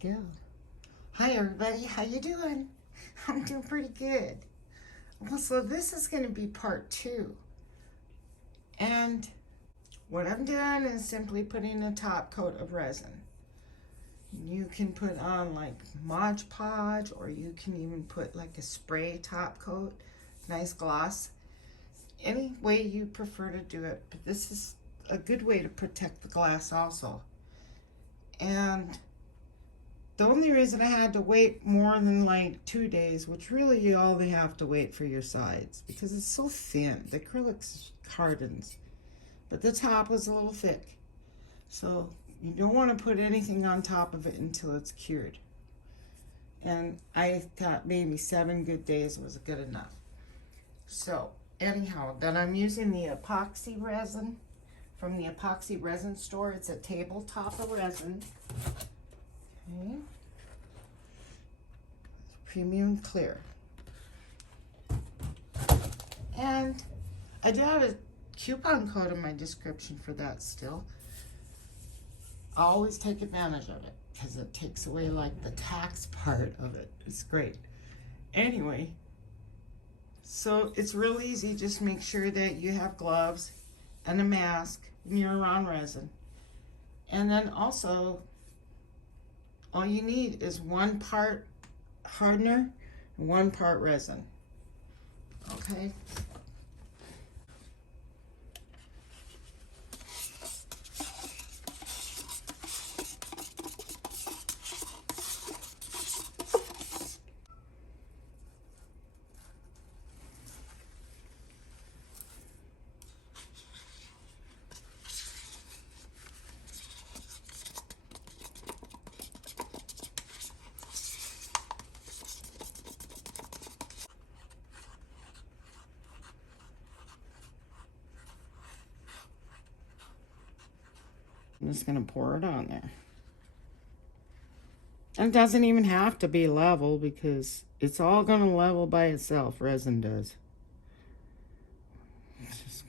Good. Hi everybody, how you doing? I'm doing pretty good. Well, so this is going to be part 2. And what I'm doing is simply putting a top coat of resin. You can put on like Mod Podge, or you can even put like a spray top coat, nice gloss. Any way you prefer to do it, but this is a good way to protect the glass also. And the only reason I had to wait more than like 2 days, which really you only have to wait for your sides because it's so thin. The acrylic hardens, but the top was a little thick. So you don't want to put anything on top of it until it's cured. And I thought maybe 7 good days was good enough. So anyhow, then I'm using the epoxy resin from the epoxy resin store. It's a tabletop of resin. Okay. Premium clear. And I do have a coupon code in my description for that still. I always take advantage of it because it takes away like the tax part of it. It's great. Anyway, so it's real easy. Just make sure that you have gloves and a mask when you're around resin. And then also, all you need is 1 part hardener and 1 part resin. Okay. I'm just going to pour it on there. And it doesn't even have to be level because it's all going to level by itself. Resin does. Just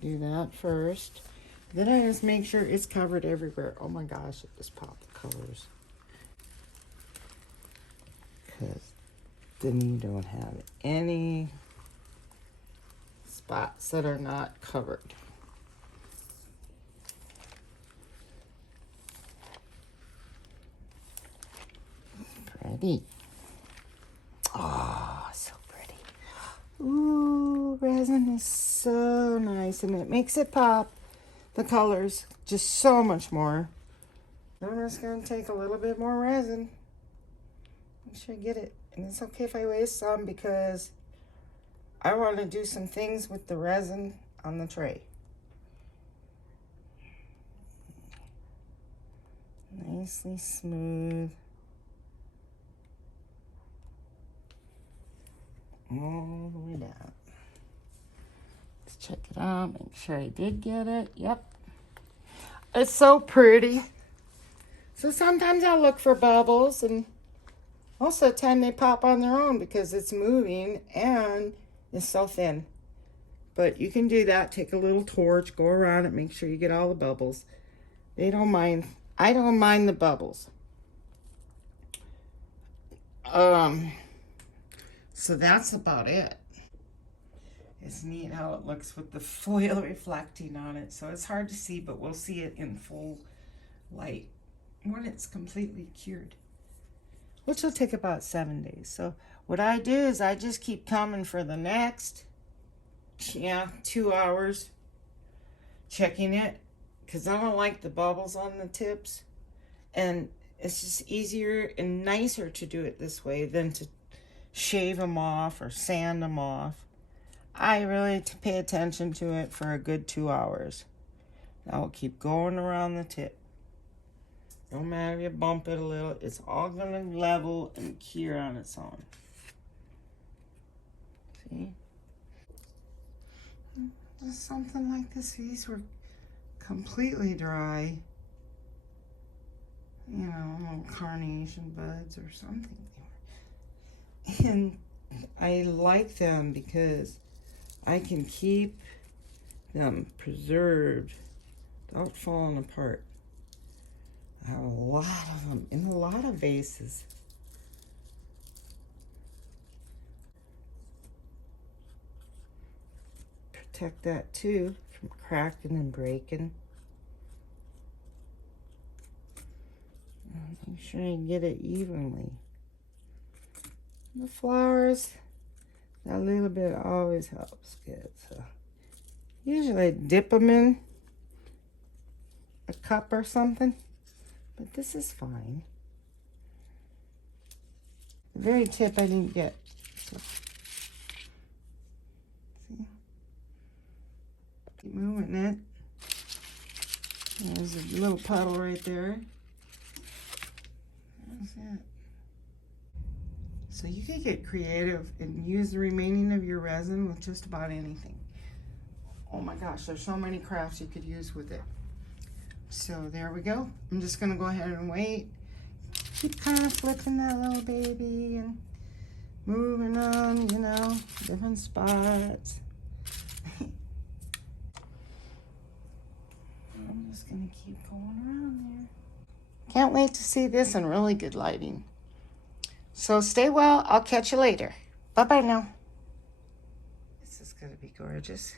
do that first. Then I just make sure it's covered everywhere. Oh my gosh, it just popped the colors. Because then you don't have any spots that are not covered. Pretty. Oh, so pretty. Ooh, resin is so nice, and it makes it pop the colors just so much more. I'm just going to take a little bit more resin. Make sure I get it. And it's okay if I waste some because I want to do some things with the resin on the tray. Nicely smooth. All the way down. Let's check it out. Make sure I did get it. Yep. It's so pretty. So sometimes I'll look for bubbles, and most of the time they pop on their own because it's moving and it's so thin. But you can do that. Take a little torch, go around it, make sure you get all the bubbles. They don't mind. I don't mind the bubbles. So that's about it. It's neat how it looks with the foil reflecting on it. So it's hard to see, but we'll see it in full light when it's completely cured, which will take about 7 days. So what I do is I just keep coming for the next 2 hours, checking it, because I don't like the bubbles on the tips, and it's just easier and nicer to do it this way than to shave them off or sand them off. I really pay attention to it for a good 2 hours. I'll keep going around the tip. No matter if you bump it a little, it's all going to level and cure on its own. See? Just something like this. These were completely dry. You know, little carnation buds or something. And I like them because I can keep them preserved without falling apart. I have a lot of them in a lot of vases. Protect that too from cracking and breaking. Make sure you get it evenly. The flowers, that little bit always helps good. So usually I dip them in a cup or something, but this is fine. The very tip I didn't get. So, see? Keep moving it. There's a little puddle right there. That's it. So you could get creative and use the remaining of your resin with just about anything. Oh my gosh, there's so many crafts you could use with it. So there we go. I'm just gonna go ahead and wait. Keep kind of flipping that little baby and moving on, you know, different spots. I'm just gonna keep going around there. Can't wait to see this in really good lighting. So stay well. I'll catch you later. Bye-bye now. This is going to be gorgeous.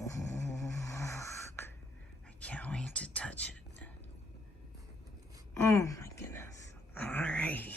Oh, I can't wait to touch it. Oh, my goodness. All righty.